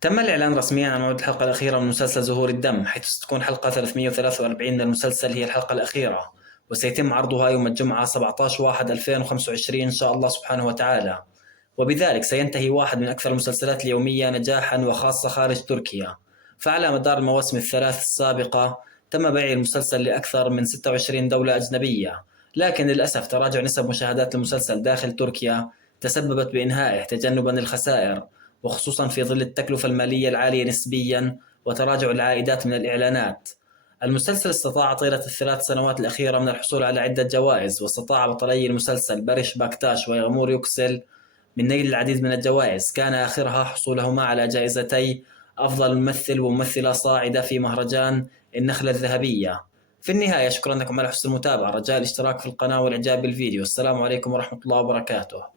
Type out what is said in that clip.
تم الإعلان رسميا عن موعد الحلقة الأخيرة من مسلسل زهور الدم، حيث ستكون حلقة 343 من المسلسل هي الحلقة الأخيرة، وسيتم عرضها يوم الجمعة 17/1/2025 إن شاء الله سبحانه وتعالى. وبذلك سينتهي واحد من أكثر المسلسلات اليومية نجاحا، وخاصة خارج تركيا. فعلى مدار المواسم الثلاث السابقة تم بيع المسلسل لأكثر من 26 دولة أجنبية، لكن للأسف تراجع نسب مشاهدات المسلسل داخل تركيا تسببت بإنهائه تجنبا للخسائر، وخصوصا في ظل التكلفة المالية العالية نسبيا وتراجع العائدات من الإعلانات. المسلسل استطاع طيلة الثلاث سنوات الأخيرة من الحصول على عدة جوائز، واستطاع بطلي المسلسل باريش باكتاش ويغمور يوكسل من نيل العديد من الجوائز، كان آخرها حصولهما على جائزتي أفضل ممثل وممثلة صاعدة في مهرجان النخلة الذهبية. في النهاية شكرا لكم على حسن المتابعة، رجاء الاشتراك في القناة والإعجاب بالفيديو. السلام عليكم ورحمة الله وبركاته.